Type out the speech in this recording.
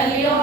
salió